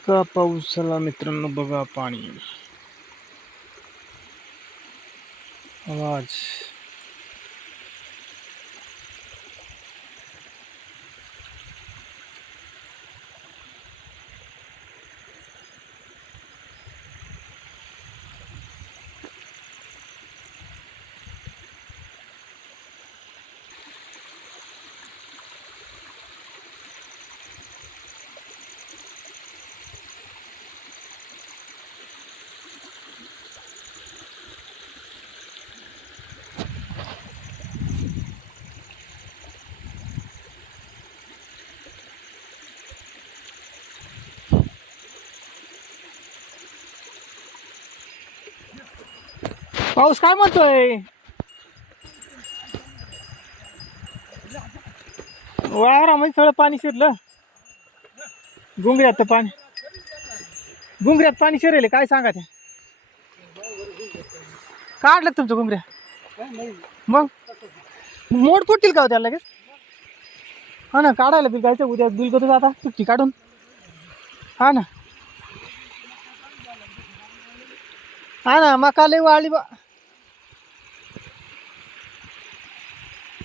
इतका पाऊस झाला मित्रांनो बघा पाणी. आवाज. पाऊस काय म्हणतोय? वावरामध्ये थोडं पाणी शिरलं. गुंगऱ्यात तर पाणी. गुंगऱ्यात पाणी शिरेल काय सांगा ते काढलं तुमचं गुंगऱ्या? मग? मोड फुटतील का हो त्याला लगेच? हा ना काढायला बिल जायचं उद्या बिल कसं आता सुट्टी काढून. हा ना. हा ना मका लई वाळली बा.